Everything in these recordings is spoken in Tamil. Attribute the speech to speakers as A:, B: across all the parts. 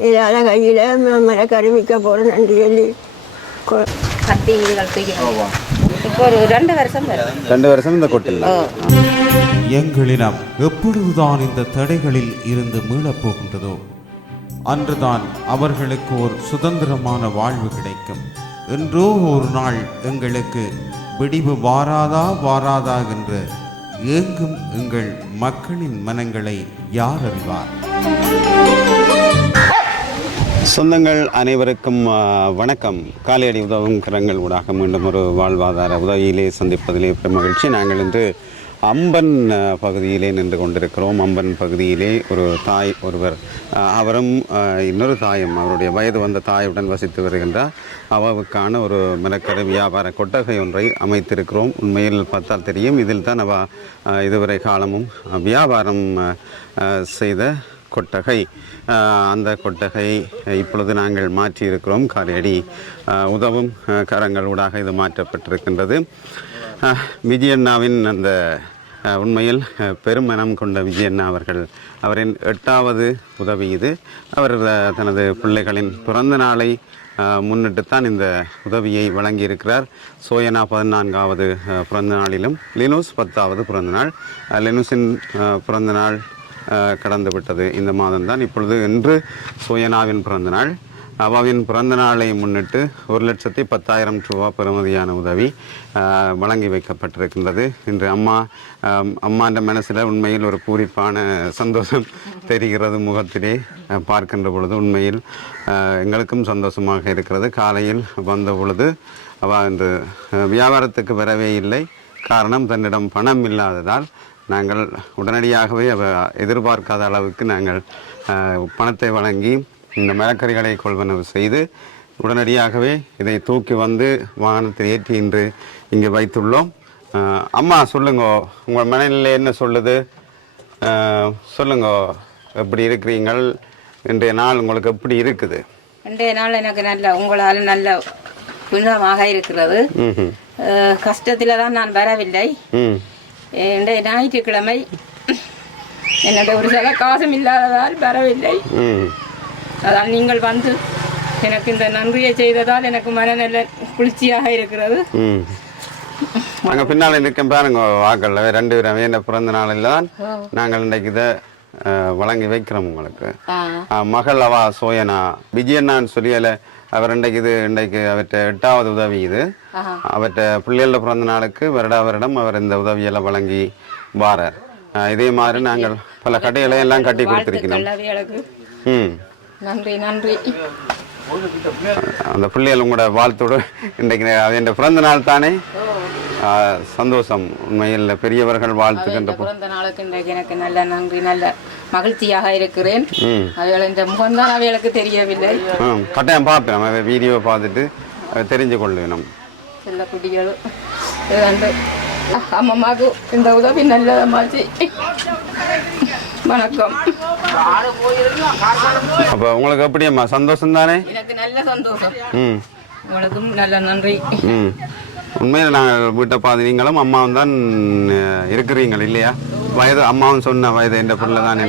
A: இதால கையில் மரக்கறி விற்க போகிறேன் சொல்லி கொ-
B: கத்தி இதுகள் தூக்கி இப்போ ஒரு ரெண்டு வருஷம் வரும்
C: ரெண்டு வருஷம் இந்த கொட்டில்.
D: எங்களிடம் எப்பொழுதுதான் இந்த தடைகளில் இருந்து மீளப் போகின்றதோ அன்றுதான் அவர்களுக்கு ஒரு சுதந்திரமான வாழ்வு கிடைக்கும். என்றோ ஒரு நாள் எங்களுக்கு விடிவு வாராதா வாராதா என்று ஏங்கும் எங்கள் மக்களின் மனங்களை யார் அறிவார்?
C: சொந்தங்கள் அனைவருக்கும் வணக்கம். காலையடி உதவும் கரங்கள் ஊடாக மீண்டும் ஒரு வாழ்வாதார உதவியிலே சந்திப்பதிலே பெரும் மகிழ்ச்சி. நாங்கள் இன்று அம்பன் பகுதியிலே நின்று கொண்டிருக்கிறோம். அம்பன் பகுதியிலே ஒரு தாய் ஒருவர் அவரும் இன்னொரு தாயும் அவருடைய வயது வந்த தாயுடன் வசித்து வருகின்றார். அவவுக்கான ஒரு மினக்கரு வியாபார கொட்டகை ஒன்றை அமைத்திருக்கிறோம். உண்மையில் பார்த்தால் தெரியும் இதில் தான் அவ இதுவரை காலமும் வியாபாரம் செய்த கொட்டகை. அந்த கொட்டகை இப்பொழுது நாங்கள் மாற்றியிருக்கிறோம். காலையடி உதவும் கரங்களூடாக இது மாற்றப்பட்டிருக்கின்றது. விஜயண்ணாவின் அந்த உண்மையில் பெருமனம் கொண்ட விஜயண்ணா அவர்கள் அவரின் எட்டாவது உதவி இது. அவர் தனது பிள்ளைகளின் பிறந்த நாளை முன்னிட்டு தான் இந்த உதவியை வழங்கியிருக்கிறார். சோயனா பதினான்காவது பிறந்த நாளிலும் லினுஸ் பத்தாவது பிறந்த நாள் ஆஹ் பிறந்த நாள் கடந்துவிட்டது. இந்த மாதம்தான். இப்பொழுது இன்று சுயனாவின் பிறந்த நாள் அவாவின் பிறந்த நாளை முன்னிட்டு ஒரு லட்சத்தி பத்தாயிரம் ரூபா பெறுமதியான உதவி வழங்கி வைக்கப்பட்டிருக்கின்றது. இன்று அம்மா அம்மாண்ட மனசில் உண்மையில் ஒரு பூரிப்பான சந்தோஷம் தெரிகிறது முகத்திலே. பார்க்கின்ற பொழுது உண்மையில் எங்களுக்கும் சந்தோஷமாக இருக்கிறது. காலையில் வந்த பொழுது அவள் இந்த வியாபாரத்துக்கு வரவே இல்லை. காரணம் தன்னிடம் பணம் இல்லாததால் நாங்கள் உடனடியாகவே எதிர்பார்க்காத அளவுக்கு நாங்கள் பணத்தை வழங்கி இந்த மரக்கறிகளை கொள்வனவு செய்து உடனடியாகவே இதை தூக்கி வந்து வாகனத்தில் ஏற்றி இன்று இங்கே வைத்துள்ளோம். அம்மா சொல்லுங்க உங்கள் மனநிலை என்ன சொல்லுது? சொல்லுங்க எப்படி இருக்கிறீங்கள்? இன்றைய நாள் உங்களுக்கு எப்படி இருக்குது?
B: இன்றைய நாள் எனக்கு நல்ல உங்களால் நல்ல புனிதமாக இருக்கிறது. கஷ்டத்தில் தான் நான் வரவில்லை.
C: ம்.
B: இன்றைய ஞாயிற்றுக்கிழமை. என்னோட ஒரு சில காசும் இல்லாததால் வரவில்லை. அதால் நீங்கள் வந்து எனக்கு இந்த நன்றியை செய்ததால் எனக்கு மனநல குளிர்ச்சியாக இருக்கிறது.
C: அங்கே பின்னால் நிற்கும் பாருங்க வாக்கல்ல ரெண்டு பேரும் என்ன பிறந்த நாளில் தான் நாங்கள் இன்றைக்கு இதை வழங்கி வைக்கிறோம் உங்களுக்கு. மகள் அவா சோயனா விஜயண்ணான்னு சொல்லியல அவர் இன்றைக்கு இது இன்றைக்கு அவற்றை எட்டாவது உதவி இது.
B: ஆஹா.
C: அவற்றை பிள்ளைகள பிறந்த நாளுக்கு வருடா வருடம் அவர் இந்த உதவியெல்லாம் வழங்கி வாரார். இதே மாதிரி நாங்கள் பல கடைகளை எல்லாம் கட்டி
B: கல்லவியலுக்கு
C: ம்.
B: நன்றி நன்றி.
C: அந்த பிள்ளைகள் உங்களோட வாழ்த்தோடு இன்றைக்கு அவன் பிறந்த நாள் தானே? சந்தோஷம். உண்மையில் பெரியவர்கள் வாழ்த்துக்கின்ற
B: பிறந்த நாளுக்கு இன்றைக்கு எனக்கு நல்ல நன்றி நல்ல மகிழ்ச்சியாக இருக்கிறேன்.
C: ம்.
B: அவைகள் இந்த முகம்தான் அவைகளுக்கு தெரியவில்லை.
C: கட்டாயம் பார்ப்பேன். அவன் வீடியோ பார்த்துட்டு தெரிஞ்சு கொள்ளணும்
B: செல்ல குடிகள் இது வந்து அம்மாவுக்கு இந்த உதவி நல்லதமாச்சு வணக்கம்.
C: அப்போ உங்களுக்கு எப்படியம்மா? சந்தோஷம் தானே
B: எனக்கு நல்ல சந்தோஷம்.
C: ம்.
B: உங்களுக்கும் நல்ல நன்றி.
C: ம். உண்மையில் நாங்கள் வீட்டை பார்த்து நீங்களும் அம்மாவும் தான் இருக்கிறீங்கள் இல்லையா? வயது அம்மாவும் சொன்ன வயது என்ற பிள்ளை தானே.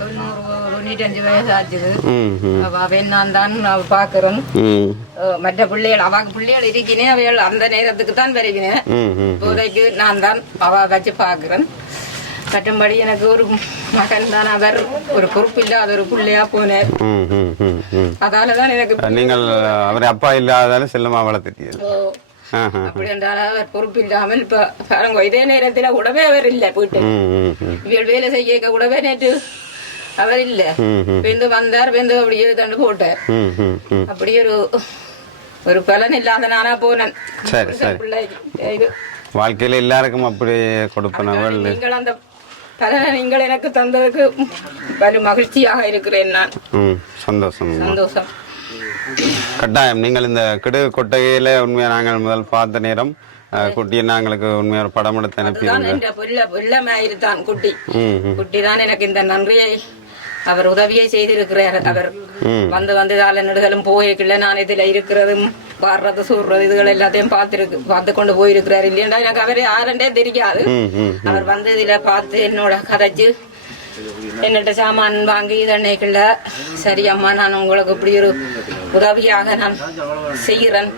B: தொண்ணூறு வயசு ஆச்சுது அவன் நான் தான்
C: ம்.
B: மற்ற பிள்ளைகள் அவாக்கு பிள்ளைகள் இருக்கிறேன் அவைகள் அந்த நேரத்துக்கு தான்
C: ம்
B: இப்போதைக்கு நான் தான் அவ வச்சு பார்க்குறேன் மற்றபடி எனக்கு ஒரு மகன் தான் அவர். ஒரு பொறுப்பு இல்லாத ஒரு பிள்ளையா போனார்
C: ம் ம் ம் ம்.
B: அதால தான் எனக்கு
C: நீங்கள் அவர் அப்பா இல்லாததால செல்லமா வளர்த்துட்டீங்க.
B: அப்படி என்றால் அவர் பொறுப்பு இல்லாமல் இப்ப இதே நேரத்துல கூடவே அவர் இல்ல
C: ம்
B: இவள் வேலை செய்ய கூடவே நேற்று அவர் இல்ல. வெந்து வந்தார் வெந்து அப்படியே தண்டு போட்டார்.
C: ம் ம் ம்.
B: அப்படி ஒரு ஒரு பலன் இல்லாத நானா போனேன்.
C: சரி சரி. வாழ்க்கையில எல்லாருக்கும் அப்படி கொடுப்பனவள்
B: நீங்கள் அந்த பலனை நீங்கள் எனக்கு தந்ததுக்கு மகிழ்ச்சியாக இருக்கிறேன் நான்.
C: சந்தோஷம்.
B: சந்தோஷம்.
C: கட்டாயம். நீங்கள் இந்த கிடு கொட்டகையில உண்மையா நாங்கள் முதல் பார்த்த நேரம் குட்டியை நாங்களுக்கு உண்மையா ஒரு படம் எடுத்து
B: புள்ளமாயிருத்தான் குட்டி. குட்டி தான் எனக்கு இந்த நன்றியை அவர் உதவியை செய்திருக்கிறார். அவர் வந்து வந்து கால நெடுதலும் போய்க்கல நான் இதுல இருக்கிறதும் வர்றது சூடுறது இதுகள் எல்லாத்தையும் பார்த்திருக்கு பார்த்து கொண்டு போயிருக்கிறார். இல்லையா எனக்கு அவர் யாருன்றே தெரியாது. அவர் வந்து இதுல பார்த்து என்னோட கதைச்சு என்னட்ட சாமான் வாங்கி இதண்ணைக்குள்ள சரி அம்மா நான் உங்களுக்கு இப்படி ஒரு உதவியாக நான் செய்கிறேன்.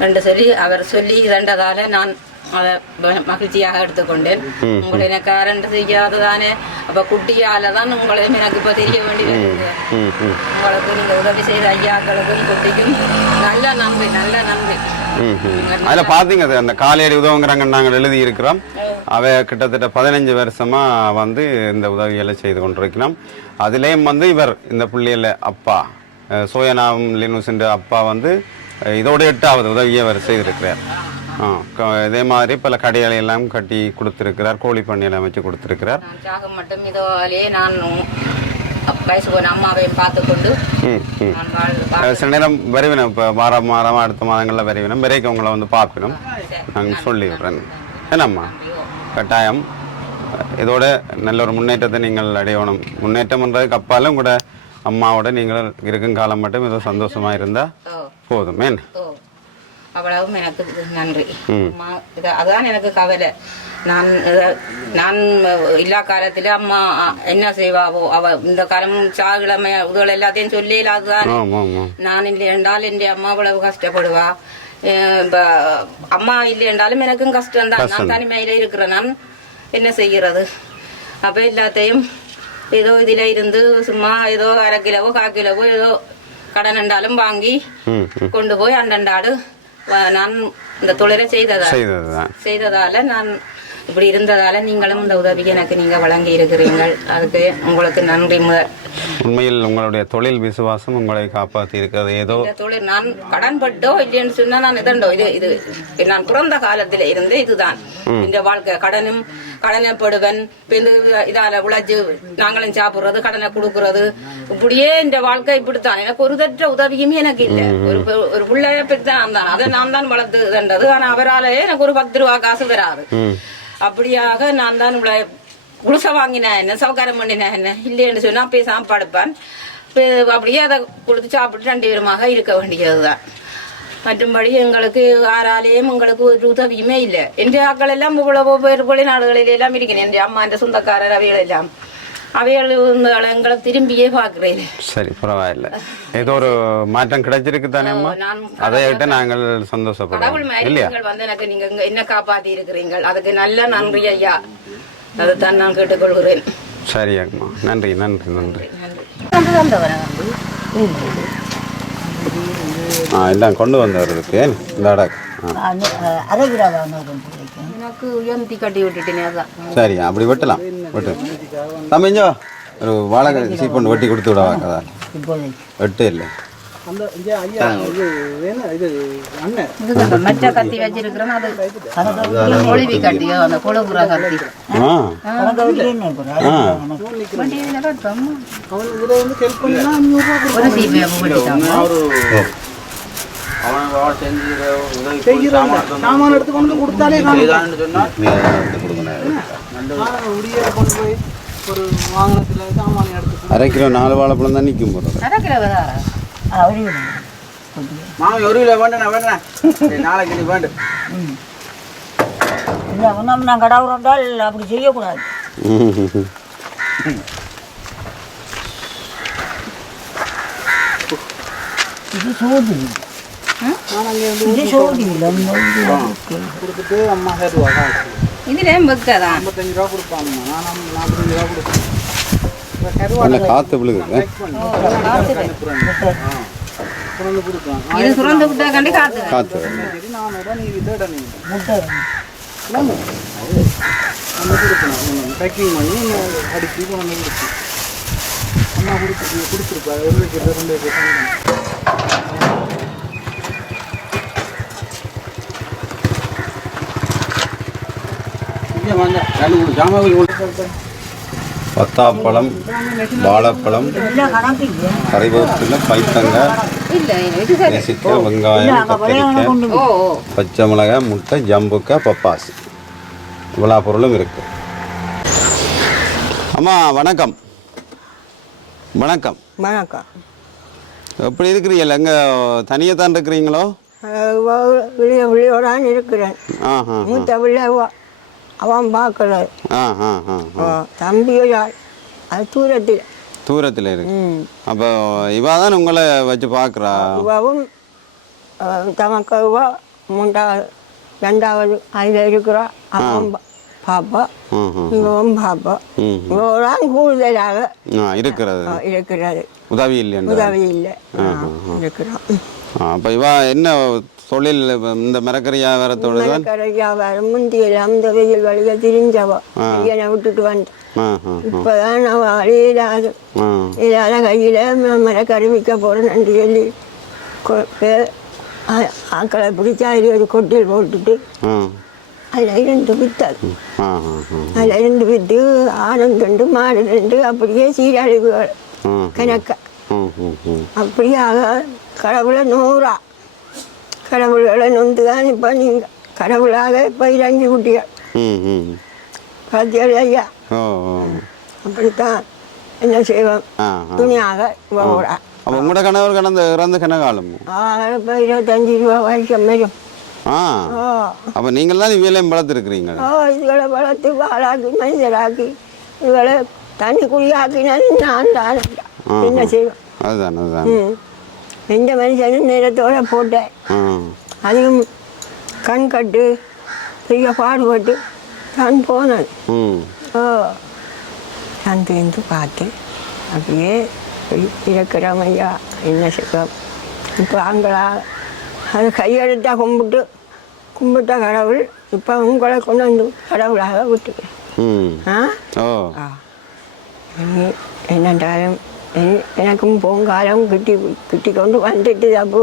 B: என்று சொல்லி அவர் சொல்லி இதண்டதால நான் அதை மகிழ்ச்சியாக எடுத்துக்கொண்டேன் உங்களை எனக்கு அரண்டு செய்யாததானே அப்ப குட்டியால தான் உங்களை எனக்கு இப்ப தெரிய
C: ம் ம்
B: உங்களுக்கு நீங்க உதவி செய்த ஐயாக்களுக்கும் குட்டிக்கும் நல்ல
C: அதில் அந்த காலையடி உதவுங்கிறாங்க நாங்கள் எழுதி இருக்கிறோம் அவ கிட்டத்தட்ட பதினஞ்சு வருஷமா வந்து இந்த உதவிகளை செய்து கொண்டிருக்கிறோம் அதுலேயும் வந்து இவர் இந்த பிள்ளையில அப்பா சோயனாம் லினுசின்ற அப்பா வந்து இதோட எட்டாவது உதவியை அவர் செய்திருக்கிறார் இதே மாதிரி பல கடைகளை எல்லாம் கட்டி கொடுத்திருக்கிறார் கோழி பண்ணையெல்லாம் வச்சு கொடுத்திருக்கிறார்.
B: சாகம் மட்டும் இதோலே நான்
C: சில நேரம் வருவினம் இப்போ மாதம் மாதம் அடுத்த மாதங்களில் வருவினம் வரைக்கும் உங்களை வந்து பார்க்கணும் நாங்கள் சொல்லிடுறேன் என்னம்மா? கட்டாயம். இதோட நல்ல ஒரு முன்னேற்றத்தை நீங்கள் அடையணும். முன்னேற்றம்ன்றதுக்கு அப்பாலும் கூட அம்மாவோட நீங்கள் இருக்கும் காலம் மட்டும் ஏதோ சந்தோஷமா இருந்தா
B: ஓ.
C: போதும். ஏன்?
B: அவ்வளவும் எனக்கு நன்றி. அம்மா இது அதான் எனக்கு கவலை. நான் நான் இல்லா காலத்துல அம்மா என்ன செய்வாவோ அவ இந்த காலம் சாகிழமை இதுகள் எல்லாத்தையும் சொல்லி
C: ஆமாம்
B: நான் இல்லை என்றால் என் அம்மா அவ்வளவு கஷ்டப்படுவா. இப்ப அம்மா இல்லை என்றாலும் எனக்கும் கஷ்டம் தான் நான் தனிமையில இருக்கிறேன். நான் என்ன செய்கிறது? அப்ப எல்லாத்தையும் ஏதோ இதுல இருந்து சும்மா ஏதோ அரை கிலோவோ கால் கிலோவோ ஏதோ கடன் என்றாலும் வாங்கி கொண்டு போய் அண்டண்டாடு நான் இந்த தொழிலை செய்ததா செய்ததால நான் இப்படி இருந்ததால நீங்களும் இந்த உதவி எனக்கு நீங்க வழங்கி இருக்கிறீர்கள். அதுக்கு உங்களுக்கு நன்றி
C: உண்மையில் உங்களுடைய தொழில் விசுவாசம் உங்களை காப்பாற்றி இருக்கிறது. ஏதோ
B: தொழில் நான் கடன்பட்டோ இல்லைன்னு சொன்னா நான் இதண்டோ இது இது நான் பிறந்த காலத்துல இருந்தே இதுதான். இந்த வாழ்க்கை கடனும் கடனைப்படுவன் இதால உழைச்சு நாங்களும் சாப்பிடுறது கடனை கொடுக்கறது. இப்படியே இந்த வாழ்க்கை இப்படித்தான். எனக்கு ஒரு தற்ற உதவியுமே எனக்கு இல்ல. ஒரு ஒரு பிள்ளைய பற்றி தான் தான் அதை நான் தான் வளர்த்து இதண்டது ஆனா அவராலே எனக்கு ஒரு பத்து ரூபா காசு வராது. அப்படியாக நான் தான் உங்களை குடிசை வாங்கினேன் என்ன சவுக்காரம் பண்ணினேன் என்ன இல்லைன்னு சொன்னா போய் சாப்பாடுப்பான் அப்படியே அதை கொடுத்து சாப்பிட்டு ரெண்டு பேருமாக இருக்க வேண்டியதுதான். மற்றும்படி எங்களுக்கு ஆறாலேயும் எங்களுக்கு ஒரு உதவியுமே இல்லை. என் ஆக்கள் எல்லாம் இவ்வளவோ பேர் வெளிநாடுகளில் நாடுகளிலெல்லாம் இருக்கிறேன் என் அம்மா என் சொந்தக்காரர் அவைகளெல்லாம் எல்லாம். அவைகள் எங்களை திரும்பியே பார்க்கிறேன்.
C: சரி பரவாயில்ல. ஏதோ ஒரு மாற்றம் கிடைச்சிருக்கு தானே அதை விட்டு நாங்கள்
B: கடவுள்
C: சந்தோஷப்படுறோம்
B: நீங்கள் வந்து எனக்கு நீங்க இங்க என்ன இருக்கிறீர்கள் அதுக்கு நல்ல நன்றி ஐயா. அதுதான் நான் கேட்டுக்கொள்கிறேன்.
C: சரி அம்மா. நன்றி நன்றி நன்றி. ஆ எல்லாம் கொண்டு வந்தவர்களுக்கு ஏன் இந்த
B: எனக்கு உயர்த்தி கட்டி விட்டுட்டேனே அதான்.
C: சரி அப்படி வெட்டலாம். வெட்டு. தம்பிஞ்சோ ஒரு வாழை சீப்பொண்டு வெட்டி கொடுத்து விடவா கதா. வெட்டு இல்லை.
B: மற்ற கத்தி வச்சிருக்கிறோம் அது கொழுவி கட்டியோ அந்த கொழுகுற கத்தி. இதுல வெட்டோம்.
E: அவன் இதை வந்து ஹெல்ப் பண்ணினா நூறுரூவா
B: ஒரு சீப்பை வெட்டிட்டாங்க
E: செய்கிறாங்க சாமான் எடுத்து கொண்டு கொடுத்தாலே உடைய கொண்டு போய் ஒரு வாகனத்தில் சாமான் எடுத்து
C: அரை கிலோ நாலு வாழைப்பழம் தான் நிற்கும் போகிறது
B: அரை கிலோ வேற.
E: மாமி ஒரு கிலோ வேண்டாம் வேண்டாம் நாளைக்கு நீ வேண்டும்
A: நான் கடவுறால் அப்படி செய்யக்கூடாது. இது சோதி
E: கொடுத்துட்டு அம்மா சேருவா காசு
B: இதுல வெக்கதான்
E: ஐம்பத்தஞ்சு ரூபா கொடுப்பாம்மா நான் நம்ம நாற்பத்தஞ்சு ரூபா கொடுப்பேன்
C: காற்று விழுகுது.
E: புறந்து கொடுப்பேன்
B: இது சுரந்து விட்டா கண்டி காத்து
C: காற்று
E: சரி நானூறுவா நீ
A: முட்டை.
E: நம்ம கொடுக்கணும். பேக்கிங் பண்ணி அடிச்சு கொண்டு கொடுத்து அம்மா கொடுத்து கொடுத்துருப்பா. ஒரு வைக்கிறது ரெண்டு வைக்கிறது
C: பத்தாப்பழம் வாழைப்பழம்
B: இது சரி
C: நேசிக்காய் வெங்காயம் கத்திரிக்காய்
B: ஓ ஓ
C: பச்சை மிளகாய் முட்டை ஜம்புக்காய் பப்பாசி. இவ்வளோ பொருளும் இருக்கு. அம்மா வணக்கம். வணக்கம்.
A: வணக்கம்.
C: எப்படி இருக்கிறீங்க எங்க தனியாக தான் இருக்கிறீங்களோ
A: இருக்கிறேன்.
C: ஆ ஆ
A: மூத்த பிள்ளை அவன் பார்க்கல.
C: ஆ ஆ ஆ ஆ.
A: தம்பியோ யார்? அது தூரத்தில்.
C: தூரத்தில் இருக்கு. அப்போ இவா தான் உங்களை வச்சு பார்க்குறா?
A: இவவும் தமக்கவா மூன்றாவது ரெண்டாவது அதில் இருக்கிறா. அவன் பாப்பா. இவவும் பாப்பா.
C: ம்
A: இவதான் கூடுதலாக
C: இருக்கிறது.
A: இருக்கிறது.
C: உதவி இல்லைன்ற
A: உதவி இல்லை. இருக்கிறோம்
C: அப்போ இவா என்ன தொழில் இந்த மரக்கறி வியாபாரத்தோடு தான்
A: மரக்கரை வியாபாரம் முந்தியெல்லாம் இந்த வெயில் வழியை திரிஞ்சவா. என்னை விட்டுட்டு வந்து. இப்போதான் நான்
C: ஆ.
A: இதால கையில் மரக்கறி விற்க போகிறேன்னு சொல்லி ஆக்களை பிடிச்சி ஒரு கொட்டில் போட்டுட்டு அதில்
C: ஆ ஆ
A: அதில் இருந்து விற்று ஆணும் ரெண்டு மாடு ரெண்டு அப்படியே சீரழிவுகள் கணக்க. அப்படியாக கடவுளை நூறா. கடவுள்களை நொந்து தான் இப்போ நீங்கள் கடவுளாக இப்போ இறங்கி விட்டீங்க பார்த்தீர்கள் ஐயா அப்படித்தான் என்ன செய்வோம்? துணியாக போகிறா
C: அப்போ உங்களோட கணவர் கடந்த இறந்த கனகாலம்
A: இப்போ இருபத்தஞ்சி ரூபா
C: ஆ.
A: ஓ.
C: அப்போ நீங்கள் தான் இவையிலையும் வளர்த்துருக்குறீங்க
A: ஓ இதுகளை வளர்த்து வாழாக்கி மனிதராக்கி இதுகளை தண்ணி குடியாக்கினாலும் நான் தான். என்ன செய்வோம்?
C: அதுதான் அதுதான்.
A: எந்த மனுஷனும் நேரத்தோட போட்டேன் அதுவும் கண் கட்டு பெரிய பாடுபட்டு தான் போனேன். ஓ. நான் தெரிந்து பார்த்து அப்படியே இருக்கிறோம் ஐயா. என்ன செய்வோம் இப்போ அங்களா அது கையெழுத்தா கும்பிட்டு கும்பிட்ட கடவுள் இப்போ உங்களை கொண்டு வந்து கடவுளாக விட்டுக்கிறேன். ஆ? என்னென்றாலும் எனக்கும் போங்காலம் கிட்டி கிட்டி கொண்டு வந்துட்டு அப்போ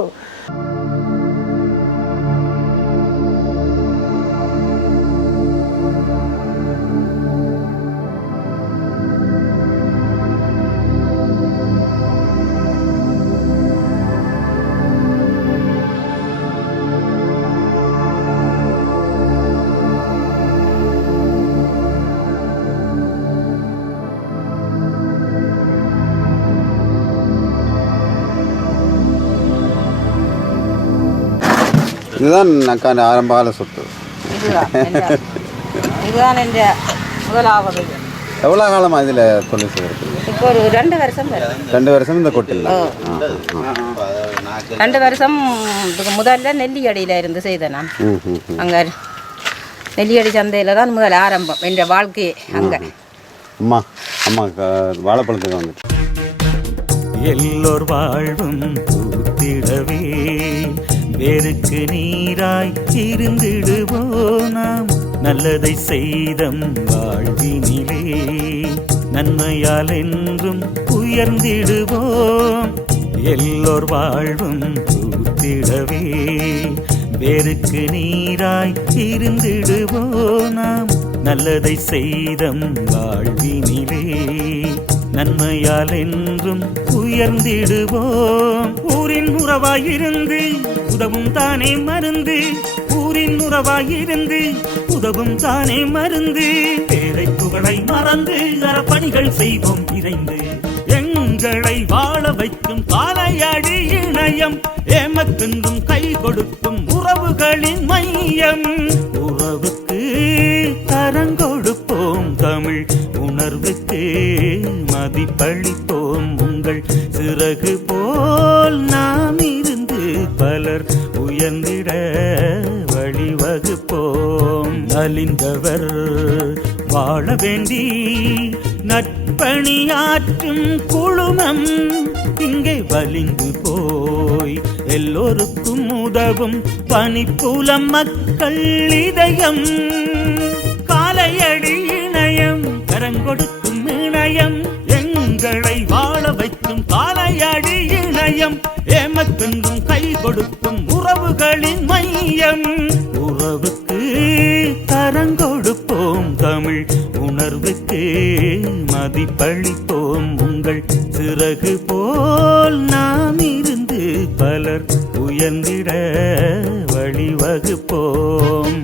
C: இதுதான் அக்கா ஆரம்ப கால சொத்து.
B: இதுதான் என்ற முதலாவது.
C: எவ்வளோ காலமாக இதில் தொழில் செய்கிறது
B: இப்போ ஒரு ரெண்டு வருஷம்
C: ரெண்டு வருஷம் இந்த கொட்டில்.
B: ரெண்டு வருஷம் முதல்ல நெல்லியடியில் இருந்து செய்தேன் நான். அங்கே நெல்லியடி சந்தையில் தான் முதல் ஆரம்பம் என்ற வாழ்க்கையே அங்கே.
C: அம்மா அம்மா வாழைப்பழத்துக்கு வந்துட்டு.
F: எல்லோர் வாழ்வும் பூத்திடவே. வேருக்கு நீராய் இருந்திடுவோம் நாம். நல்லதை செய்தம் வாழ்வினிலே. நன்மையால் என்றும் உயர்ந்திடுவோம். எல்லோர் வாழ்வும் பூத்திடவே. வேருக்கு நீராய் இருந்திடுவோம் நாம். நல்லதை செய்தம் வாழ்வினிலே. நன்மையால் என்றும் உயர்ந்திடுவோம். ஊரின் உறவாயிருந்து உதவும் தானே மருந்து. ஊரின் உறவாயிருந்து உதவும் தானே மருந்து. பேரை புகழை மறந்து அறப்பணிகள் செய்வோம் இறைந்து. எங்களை வாழ வைக்கும் காலையடி இணையம் ஏமக்கென்றும் கை கொடுக்கும் உறவுகளின் மையம். தரங்கொடுப்போம் தமிழ் உணர்வுக்கு மதிப்பளிப்போம் உங்கள் சிறகு போல் நாம் இருந்து பலர் உயர்ந்திட வழிவகுப்போம். நலிந்தவர் வாழ வேண்டி நட்பணியாற்றும் குழுமம் இங்கே வலிந்து போய் எல்லோருக்கும் உதவும் பனிப்புலம் மக்கள் இதயம். காலையடி இணையம் கரங்கொடுக்கும் இணையம் எங்களை வாழ வைக்கும் காலையடி இணையம் ஏமக்கென்றும் கை கொடுக்கும் உறவுகளின் மையம். உறவுக்கு தரங்கொடுப்போம் தமிழ் உணர்வுக்கு மதிப்பளிப்போம் உங்கள் சிறகு போல் நாம் இருந்து பலர் உயர்ந்திட வழிவகுப்போம்.